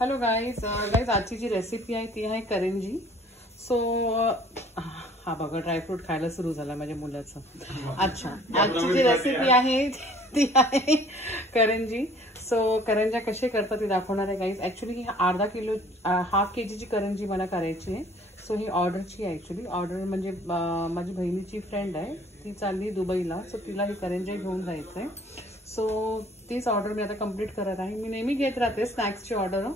Hello guys आजची जी रेसिपी आहे ती आहे करंजी. सो हा बघा ड्रायफ्रूट खायला सुरू झाला माझ्या मुलाचं. अच्छा, आजची जी रेसिपी आहे ती आहे करंजी. सो करंजा कसे करतात ते दाखवणार आहे गाईज. ऍक्च्युली अर्धा किलो हाफ केजीची करंजी मला करायची आहे. सो ही ऑर्डरची आहे ऍक्च्युली. ऑर्डर म्हणजे माझी बहिणीची फ्रेंड आहे, ती चालली दुबईला. सो तिला ही करंजा घेऊन जायचं आहे. सो तीच ऑर्डर मी आता कंप्लीट करत आहे. मी नेहमी घेत राहते स्नॅक्सची ऑर्डर.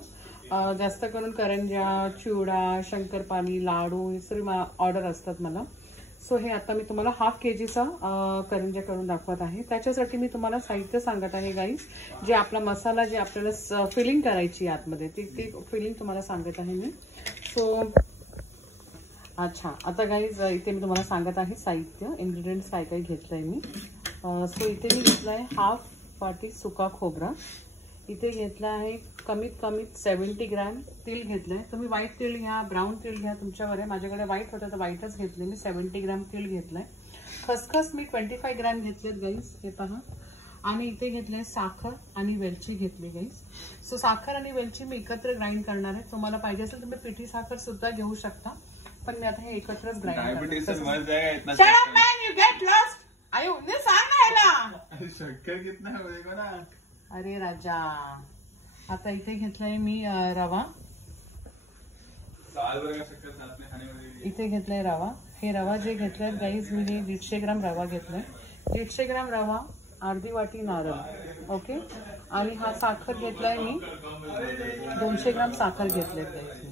जास्त करून करंजा, चिवडा, शंकरपाळी, लाडू हे सर्व ऑर्डर असतात मला. सो हे आता मी तुम्हाला हाफ केजीचा करंजा करून दाखवत आहे. त्याच्यासाठी मी तुम्हाला साहित्य सांगत आहे गाईज. जे आपला मसाला जे आपल्याला फिलिंग करायची आतमध्ये ती फिलिंग तुम्हाला सांगत आहे मी. सो अच्छा, आता गाईज इथे मी तुम्हाला सांगत आहे साहित्य, इन्ग्रेडियंट्स काय काय घेतलंय मी. सो इथे मी घेतलाय हाफ वाटी सुका खोबरा. इथे घेतला आहे कमीत कमी 70 ग्रॅम तीळ घेतलंय. तुम्ही व्हाईट तीळ घ्या, ब्राऊन तीळ घ्या, तुमच्यावर आहे. माझ्याकडे व्हाईट होतं तर व्हाईटच घेतले मी. 70 ग्रॅम तीळ घेतलाय. खसखस मी 25 ग्रॅम घेतलेत गाईज, हे पहा. आणि इथे घेतलंय साखर आणि वेलची घेतली गाईज. सो साखर आणि वेलची मी एकत्र ग्राइंड करणार आहे. तुम्हाला पाहिजे असेल तुम्ही पिठी साखर सुद्धा घेऊ शकता, पण मी आता हे एकत्रच ग्राइंड करते. शक्कर कितना होगा ना. अरे राजा, आता इथे घेतलाय मी रवा. इथे घेतलाय रवा. हे रवा जे घेतलाय गाईज मी हे 150 ग्राम रवा घेतलाय. 150 ग्राम रवा, अर्धी वाटी नारळ. ओके. आणि हा साखर घेतलाय मी 200 ग्राम साखर घेतले गाईज.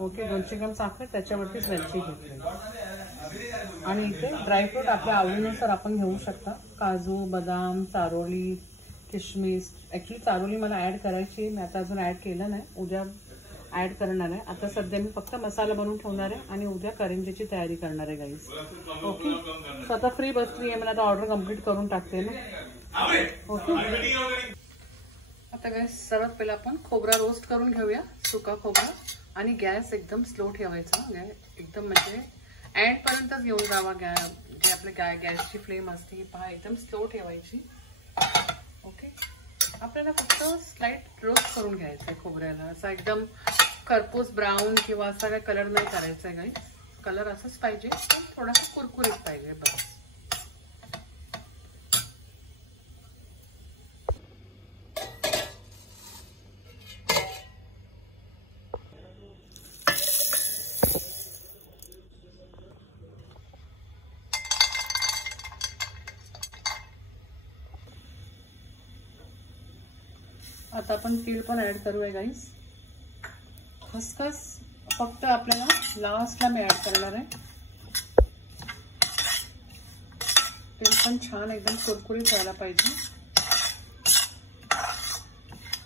ओके, 200 ग्राम साखर, त्याच्यावरतीच वेलची घेतली. आणि इथे ड्रायफ्रूट आपल्या आवडीनुसार आपण घेऊ शकता. काजू, बदाम, चारोली, किशमिश. ऍक्च्युली चारोली मला ऍड करायची, मी आता अजून ऍड केलं नाही, उद्या ऍड करणार आहे. आता सध्या मी फक्त मसाला बनवून ठेवणार आहे आणि उद्या करंजीची तयारी करणार आहे गाईज. ओके. सो आता फ्री बसली आहे, मला आता ऑर्डर कम्प्लीट करून टाकते ना. ओके. आता गाईज सर्वात पहिला आपण खोबरा रोस्ट करून घेऊया, सुका खोबरा. आणि गॅस एकदम स्लो ठेवायचा. एकदम म्हणजे एंड पर्यंतच घेऊन जावा. जे आपल्या गॅसची फ्लेम असते ही पहा, एकदम स्लो ठेवायची. ओके. आपल्याला फक्त स्लाइट रोस्ट करून घ्यायचं आहे खोबऱ्याला. असा एकदम खरपूस ब्राऊन किंवा असा काही कलर नाही करायचा आहे गाईज. कलर असाच पाहिजे, पण थोडासा कुरकुरीत पाहिजे बस. आता आपण तीळ पण ऍड करूया गाईज. खसखस फक्त आपल्याला लास्टला मी ऍड करणार आहे. तीळ पण छान एकदम कुरकुरीत व्हायला पाहिजे.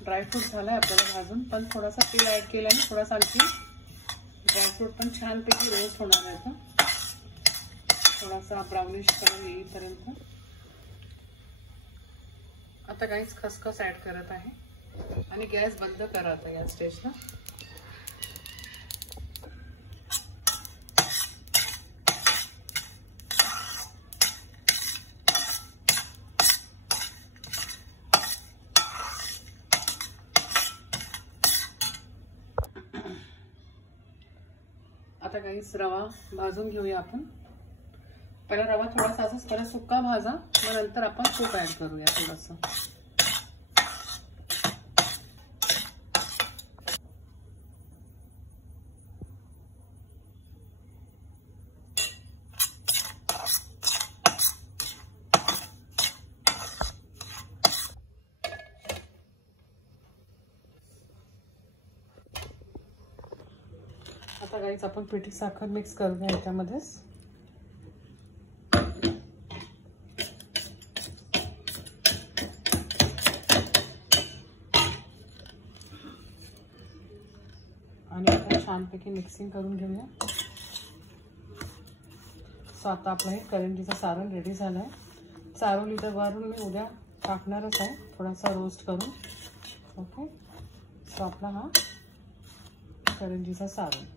ड्रायफ्रूट झालाय आपल्याला भाजून, पण थोडासा तीळ ऍड केल्याने थोडासा आणखी ड्रायफ्रूट पण छानपैकी रोस्ट होणार आहे. थोडासा ब्राउनिश कलर येईपर्यंत. आता गाईज खसखस ऍड करत आहे आणि गॅस बंद करा आता या स्टेजला. आता गाईस रवा भाजून घेऊया आपण. पहिला रवा थोडासा असाच पहिला सुका भाजा, मग नंतर आपण तूप ऍड करूया थोडंसं. आता गाईस आपण पिठी साखर मिक्स करूया याच्यामध्येच. आणि आपण छानपैकी मिक्सिंग करून घेऊया. सो आता आपलं हे करंजीचं सारण रेडी झालं आहे. चारोली तर वरून मी उद्या टाकणारच आहे, थोडासा रोस्ट करून. ओके. सो आपला हा करंजीचा सारण.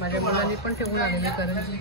माझ्या मुलांनी पण ठेवून आलेली करंजी.